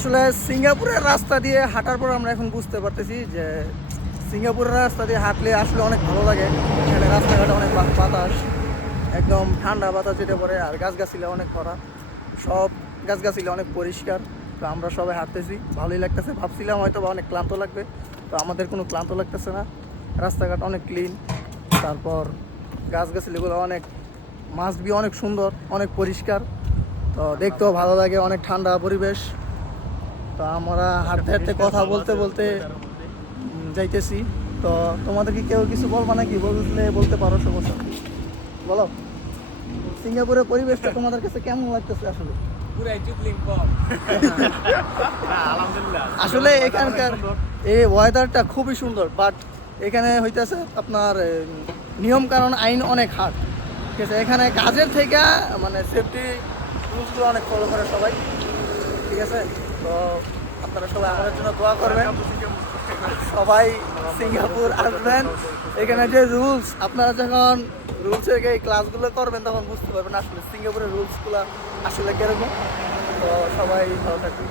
আসলে সিঙ্গাপুরের রাস্তা দিয়ে হাঁটার পর আমরা এখন বুঝতে পারতেছি যে সিঙ্গাপুরের রাস্তা দিয়ে হাঁটলে আসলে অনেক ভালো লাগে। এখানে রাস্তাঘাটে অনেক বাতাস, একদম ঠান্ডা বাতাস যেটা পড়ে, আর গাছগাছিলা অনেক ভরা, সব গাছগাছিলা অনেক পরিষ্কার। তো আমরা সবাই হাঁটতেছি, ভালোই লাগতেছে। ভাবছিলাম হয়তো বা অনেক ক্লান্ত লাগবে, তো আমাদের কোনো ক্লান্ত লাগতেছে না। রাস্তাঘাট অনেক ক্লিন, তারপর গাছগাছালিগুলো অনেক মাস্ট বি অনেক সুন্দর, অনেক পরিষ্কার। তো দেখতেও ভালো লাগে, অনেক ঠান্ডা পরিবেশ। তো আমরা হাঁটতে হাঁটতে কথা বলতে বলতে যাইতেছি। তো তোমাদের কি কেউ কিছু বলবা নাকি? বললে বলতে পারো, সমস্যা নেই। বলো, সিঙ্গাপুরের পরিবেশটা তোমাদের কাছে কেমন লাগতেছে? আসলে আসলে এখানকার এই ওয়েদারটা খুবই সুন্দর, বাট এখানে হইতেছে আপনার নিয়ম কারণ আইন অনেক হার্ড। ঠিক আছে, এখানে কাজের থেকে মানে সেফটি রুলসগুলো অনেক ফলো করে সবাই। ঠিক আছে, তো আপনারা সবাই আমাদের জন্য দোয়া করবেন। সবাই সিঙ্গাপুর আসবেন, এখানে যে রুলস, আপনারা যখন রুলসের এই ক্লাসগুলো করবেন তখন বুঝতে পারবেন আসলে সিঙ্গাপুরের রুলসগুলো আসলে কিরকম। তো সবাই ভালো থাকবেন।